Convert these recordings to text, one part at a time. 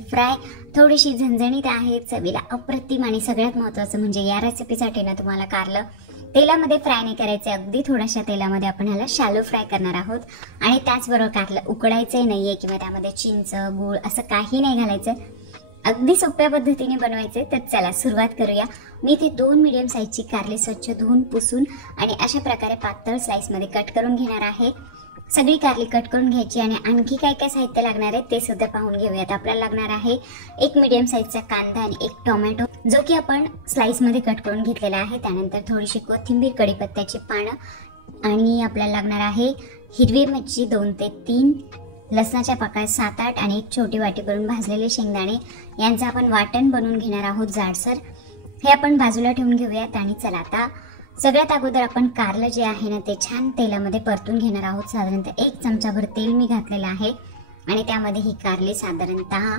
Fry थोडीशी झणझणीत आहे, चवीला अप्रतिम आणि सगळ्यात महत्त्वाचं म्हणजे या रेसिपीसाठी ना तुम्हाला कारलं तेलामध्ये फ्राय नाही करायचे, अगदी थोड्याशा तेलामध्ये आपण ह्याला शॅलो फ्राय करणार आहोत। आणि त्याचबरोबर कारलं उकडायचंही नाहीये किंवा त्यामध्ये चिंच गूळ असं काही नाही घालायचं, अगदी सोप्या पद्धतीने बनवायचे। तर चला सुरुवात करूया। मी इथे 2 मीडियम साईजची कारली स्वच्छ धुवून पुसून आणि अशा प्रकारे पातळ स्लाइसमध्ये कट करून घेणार आहे। सगळी कारली कट करून घ्यायची आणि आणखी काय काय साहित्य लागणार आहे ते सुद्धा पाहून घेऊयात। आपल्याला लागणार आहे 1 मीडियम साईजचा कांदा आणि 1 टोमॅटो जो की आपण स्लाइसमध्ये कट करून घेतलेला आहे। त्यानंतर थोडीशी कोथिंबीर, कढीपत्त्याची पानं आणि आपल्याला लागणार आहे हिरवी मिरची 2 ते 3, लसणाच्या पाकळ्या 7-8 आणि 1 छोटी वाटी भरून भाजलेले शेंगदाणे यांचं आपण वाटण बनवून घेणार आहोत जाडसर। हे आपण बाजूला ठेवून घेऊयात आणि चला आता सगळ्यात अगोदर आपण कारलं जे आहे ना ते छान तेलामध्ये परतून घेणार आहोत। साधारणतः 1 चमचाभर तेल मी घातलेलं आहे आणि त्यामध्ये ही कारली साधारणतः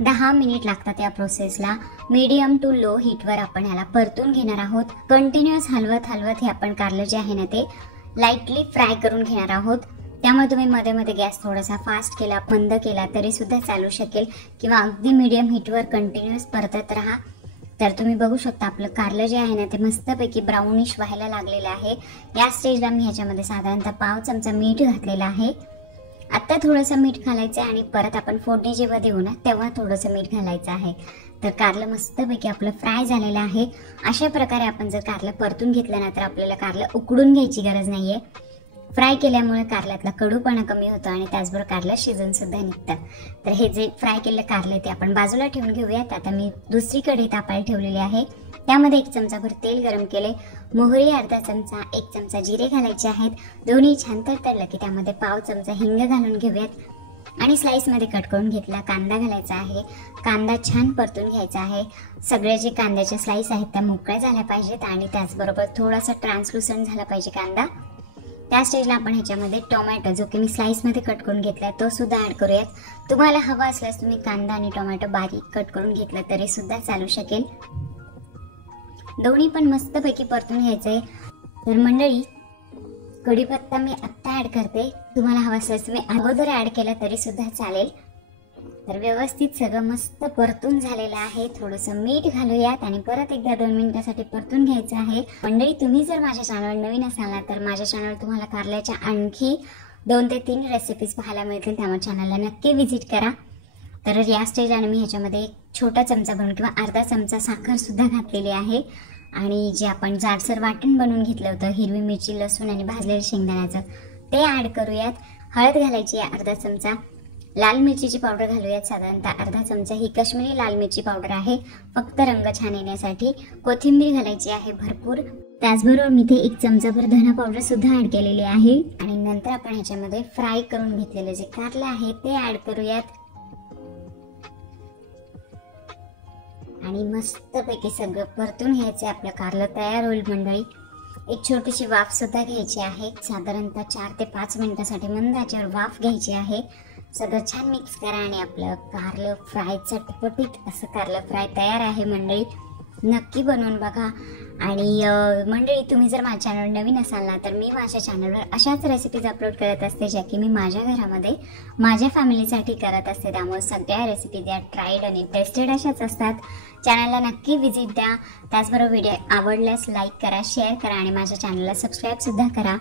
10 मिनिट लागतात या प्रोसेसला। मीडियम टू लो हीटवर आपण ह्याला परतून घेणार आहोत। कंटिन्युअस हलवत हे आपण कारलं जे आहे ना ते लाईटली फ्राय करून घेणार आहोत। त्यामुळे तुम्ही मध्ये मध्ये गॅस थोडासा फास्ट केला, बंद केला तरी सुद्धा चालू शकेल किंवा अगदी मीडियम हीटवर कंटिन्युअस परतत राहा। तर तुम्ही बघू शकता आपलं कारलं जे आहे ना ते मस्तपैकी ब्राउनिश व्हायला लागलेलं आहे। या स्टेजला मी ह्याच्यामध्ये साधारणतः पाव चमचा मीठ घातलेलं आहे। आता थोडंसं मीठ घालायचं आहे आणि परत आपण फोडणी जेव्हा देऊ ना तेव्हा थोडंसं मीठ घालायचं आहे। तर कारलं मस्तपैकी आपलं फ्राय झालेलं आहे। अशा प्रकारे आपण जर कारलं परतून घेतलं ना तर आपल्याला कारलं उकडून घ्यायची गरज नाहीये। फ्राय केल्यामुळे कारल्यातला कडूपणा कमी होतो आणि त्याचबरोबर कारलं शिजून सुद्धा निघतं। तर हे जे फ्राय केलेलं कारलं ते आपण बाजूला ठेवून घेऊयात। आता मी दुसरी कढई तापायला ठेवलेली आहे, त्यामध्ये 1 चमचाभर तेल गरम केले, मोहरी अर्धा चमचा, 1 चमचा जिरे घालायचे आहेत। दोन्ही छान तडतडलं की त्यामध्ये पाव चमचा हिंग घालून घेऊयात आणि स्लाइसमध्ये कट करून घेतला कांदा घालायचा आहे। कांदा छान परतून घ्यायचा आहे। सगळे जे कांद्याचे स्लाइस आहेत त्या मोकळ्या झाल्या पाहिजेत आणि त्याचबरोबर थोडासा ट्रान्सलुसंट झाला पाहिजे कांदा। त्या स्टेजला आपण ह्याच्यामध्ये टोमॅटो जो की मी स्लाइसमध्ये कट करून घेतलाय तो सुद्धा ऍड करूयात। तुम्हाला हवा असल्यास तुम्ही कांदा आणि टोमॅटो बारीक कट करून घेतला तरी सुद्धा चालू शकेल। दोन्ही पण मस्तपैकी परतून घ्यायचे। तर मंडळी कढीपत्ता मी आत्ता ऍड करते, तुम्हाला हवा असल्यास तुम्ही अगोदर ऍड केला तरी सुद्धा चालेल। तर व्यवस्थित सगळं मस्त परतून झालेलं आहे। थोडंसं मीठ घालूयात आणि परत एकदा 2 मिनिटांसाठी परतून घ्यायचं आहे। मंडळी तुम्ही जर माझ्या चॅनलवर नवीन असाल ना तर माझ्या चॅनलवर तुम्हाला कारल्याच्या आणखी 2 ते 3 रेसिपीज पाहायला मिळतील, त्यामुळे चॅनलला नक्की व्हिजिट करा। तर या स्टेजला मी ह्याच्यामध्ये 1 छोटा चमचा भरून किंवा अर्धा चमचा साखर सुद्धा घातलेली आहे आणि जे आपण जाडसर वाटण बनवून घेतलं होतं हिरवी मिरची, लसूण आणि भाजलेल्या शेंगदाण्याचं ते ऍड करूयात। हळद घालायची आहे अर्धा चमचा, लाल मिरचीची पावडर घालूयात साधारणतः अर्धा चमचा, ही काश्मीरी लाल मिरची पावडर आहे फक्त रंग छान येण्यासाठी। कोथिंबीर घालायची आहे भरपूर, त्याचबरोबर मी इथे 1 चमचाभर धना पावडर सुद्धा ऍड केलेली आहे आणि नंतर आपण ह्याच्यामध्ये फ्राय करून घेतलेले जे कारलं आहे ते ऍड करूयात आणि मस्तपैकी सगळं परतून घ्यायचं। आपलं कारलं तयार होईल मंडळी। एक छोटीशी वाफ सुद्धा घ्यायची आहे, साधारणतः 4 ते 5 मिनिटांसाठी मंद आचेवर वाफ घ्यायची आहे। सगळं छान मिक्स करा आणि आपलं कारलं फ्राय चटपटीत असं कारलं फ्राय तयार आहे मंडळी। नक्की बनवून बघा। आणि मंडळी तुम्ही जर माझ्या चॅनलवर नवीन असाल ना तर मी माझ्या चॅनलवर अशाच रेसिपीज अपलोड करत असते ज्या की मी माझ्या घरामध्ये माझ्या फॅमिलीसाठी करत असते, त्यामुळे सगळ्या रेसिपीज या ट्राईड आणि टेस्टेड अशाच असतात। चॅनलला नक्की व्हिजिट द्या। त्याचबरोबर व्हिडिओ आवडल्यास लाईक करा, शेअर करा आणि माझ्या चॅनलला सबस्क्राईब सुद्धा करा।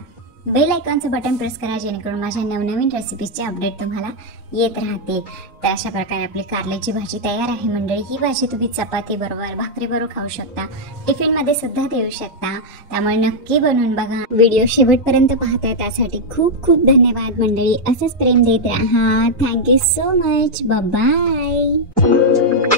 बेल आयकॉनचं बटन प्रेस करा जेणेकरून माझ्या नवनवीन रेसिपीजचे अपडेट तुम्हाला येत राहतील। तर अशा प्रकारे आपली कारल्याची भाजी तयार आहे मंडळी। ही भाजी तुम्ही चपाती बरोबर, भाकरी बरोबर खाऊ शकता, टिफिनमध्ये सुद्धा देऊ शकता, त्यामुळे नक्की बनवून बघा। व्हिडिओ शेवटपर्यंत पाहताय त्यासाठी खूप खूप धन्यवाद मंडळी। असंच प्रेम देत राहा। Thank you so much, bye bye.